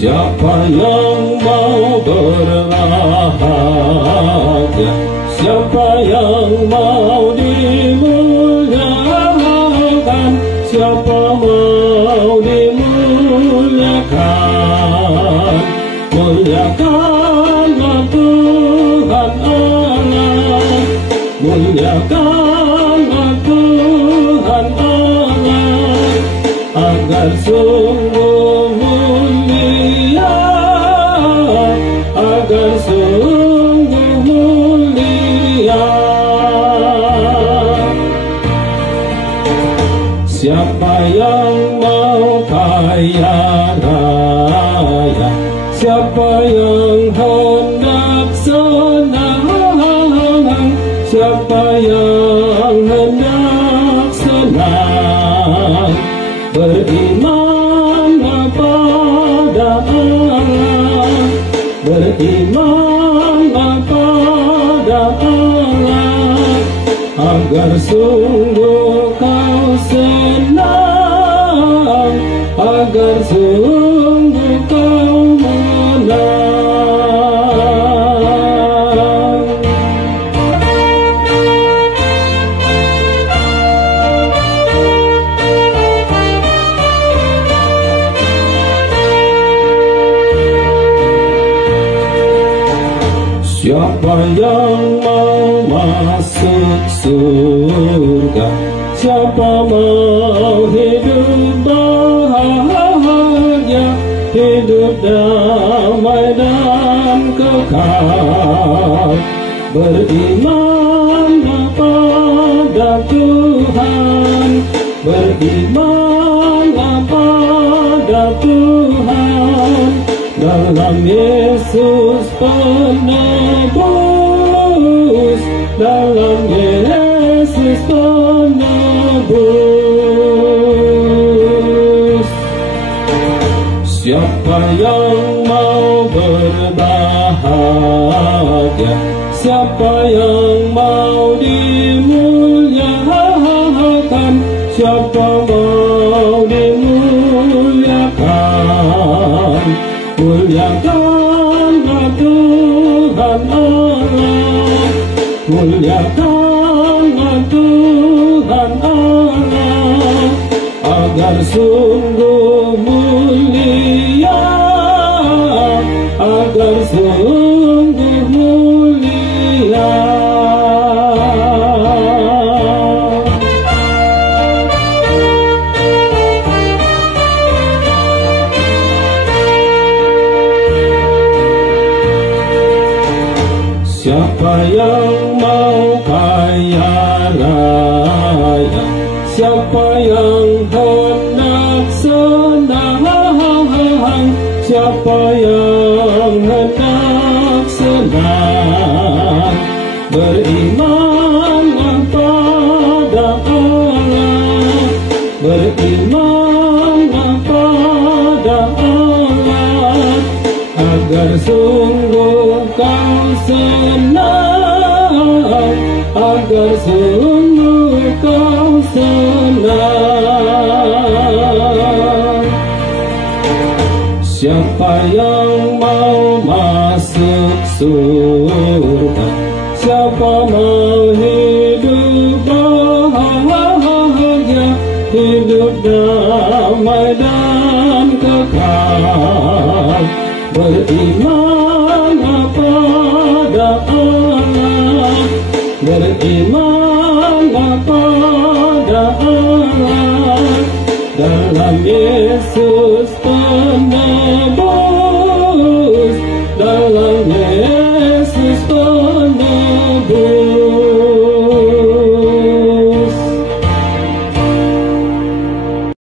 Siapa yang mau berbahagia, siapa yang mau dimuliakan, siapa mau dimuliakan, muliakanlah Tuhan Allah, muliakanlah Tuhan Allah, agar sungguh mulia, agar sungguh mulia. Siapa yang mau kaya raya, siapa yang hendak senang, siapa yang hendak senang, berimanlah pada Allah, berimanlah pada Allah, agar sungguh kau senang, agar sungguh kau menang. Siapa yang mau masuk surga, siapa mau hidup bahagia, hidup damai dan kekal, berimanlah pada Tuhan, berimanlah pada Tuhan, dalam Yesus penebus, dalam Yesus penebus. Siapa yang mau berbahagia, siapa yang mau dimuliakan, siapa mau dimuliakan, muliakanlah Tuhan Allah, muliakanlah Tuhan Allah, agar sungguh mulia, agar sungguh mulia. Siapa yang mau kaya raya, siapa yang hendak senang, siapa yang hendak senang, berimanlah pada Allah, berimanlah pada Allah, agar sungguh kau senang, agar sungguh kau senang. Siapa yang mau masuk surga, siapa mau hidup bahagia, hidup damai dan kekal, berimanlah pada Allah, berimanlah pada Allah, dalam Yesus